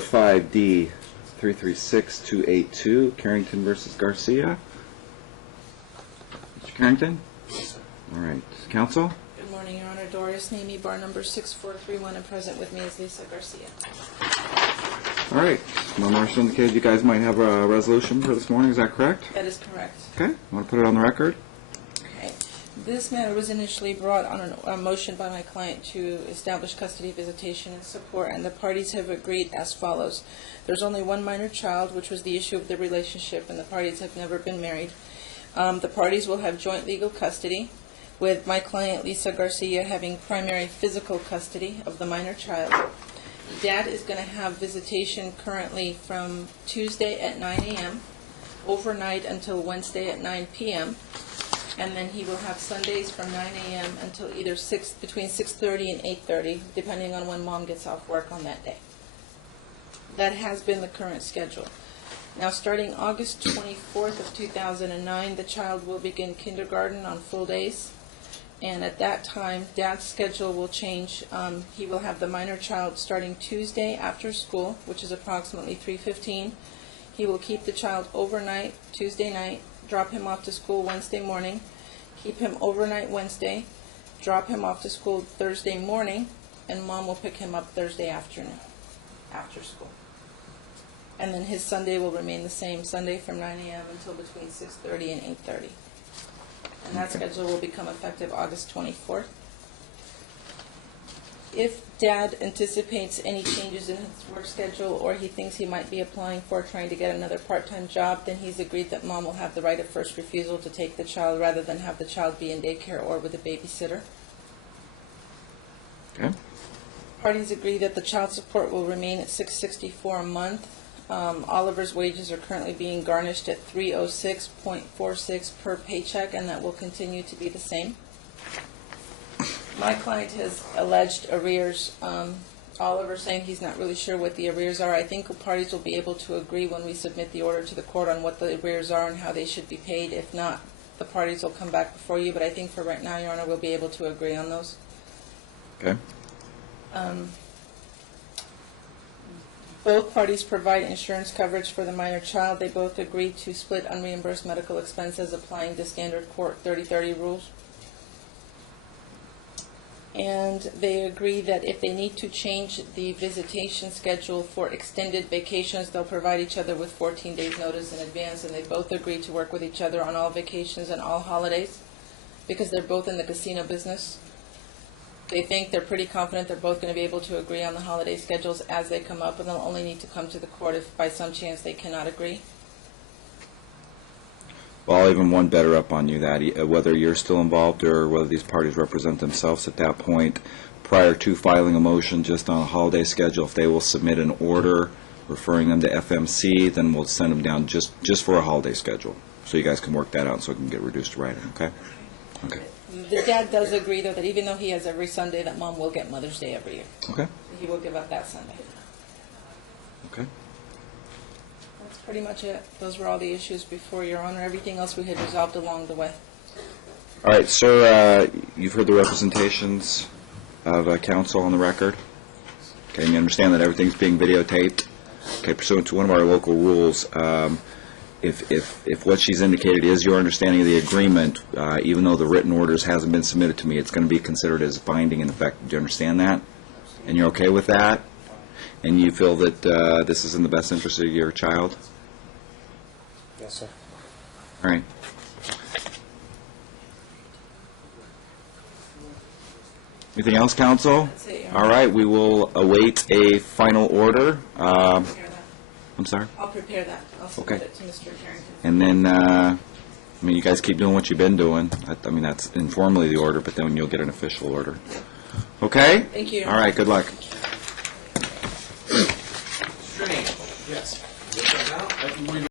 5D 336282, Carrington versus Garcia. Mr. Carrington? All right. Counsel? Good morning, Your Honor. Doris Namey, bar number 6431, and present with me is Lisa Garcia. All right. No motion indicated you guys might have a resolution for this morning. Is that correct? That is correct. Okay. Want to put it on the record? Okay. This matter was initially brought on a motion by my client to establish custody, visitation, and support, and the parties have agreed as follows. There's only one minor child, which was the issue of the relationship, and the parties have never been married. The parties will have joint legal custody, with my client, Lisa Garcia, having primary physical custody of the minor child. Dad is going to have visitation currently from Tuesday at 9 a.m., overnight until Wednesday at 9 p.m., and then he will have Sundays from 9 a.m. until either between 6:30 and 8:30, depending on when Mom gets off work on that day. That has been the current schedule. Now, starting August 24th of 2009, the child will begin kindergarten on full days. And at that time, Dad's schedule will change. He will have the minor child starting Tuesday after school, which is approximately 3:15. He will keep the child overnight Tuesday night, drop him off to school Wednesday morning, keep him overnight Wednesday, drop him off to school Thursday morning, and Mom will pick him up Thursday afternoon after school. And then his Sunday will remain the same, Sunday from 9 a.m. until between 6:30 and 8:30. And that schedule will become effective August 24th. If Dad anticipates any changes in his work schedule, or he thinks he might be applying for trying to get another part-time job, then he's agreed that Mom will have the right of first refusal to take the child rather than have the child be in daycare or with a babysitter. Okay. Parties agree that the child support will remain at $664 a month. Oliver's wages are currently being garnished at $306.46 per paycheck, and that will continue to be the same. My client has alleged arrears. Oliver saying he's not really sure what the arrears are. I think the parties will be able to agree when we submit the order to the court on what the arrears are and how they should be paid. If not, the parties will come back before you, but I think for right now, Your Honor, we'll be able to agree on those. Okay. Both parties provide insurance coverage for the minor child. They both agree to split unreimbursed medical expenses, applying the standard court 30-30 rules. And they agree that if they need to change the visitation schedule for extended vacations, they'll provide each other with 14 days notice in advance, and they both agree to work with each other on all vacations and all holidays because they're both in the casino business. They think they're pretty confident they're both going to be able to agree on the holiday schedules as they come up, and they'll only need to come to the court if by some chance they cannot agree. Well, I'll even one better up on you that whether you're still involved or whether these parties represent themselves at that point, prior to filing a motion just on a holiday schedule, if they will submit an order referring them to FMC, then we'll send them down just for a holiday schedule. So you guys can work that out so it can get reduced to writing, okay? Okay. The dad does agree, though, that even though he has every Sunday, that Mom will get Mother's Day every year. Okay. He will give up that Sunday. Okay. That's pretty much it. Those were all the issues before, Your Honor. Everything else we had resolved along the way. All right, sir, you've heard the representations of counsel on the record. Okay, and you understand that everything's being videotaped. Okay, pursuant to one of our local rules, if what she's indicated is your understanding of the agreement, even though the written orders hasn't been submitted to me, it's going to be considered as binding in effect. Do you understand that? And you're okay with that? And you feel that this is in the best interest of your child? Yes, sir. All right. Anything else, counsel? That's it, Your All Honor. right, we will await a final order. I'll prepare that. I'm sorry? I'll prepare that. I'll submit Okay. it to Mr. Carrington. And then, I mean, you guys keep doing what you've been doing. I mean, that's informally the order, but then you'll get an official order. Okay? Thank you, Your All Honor. right, good luck.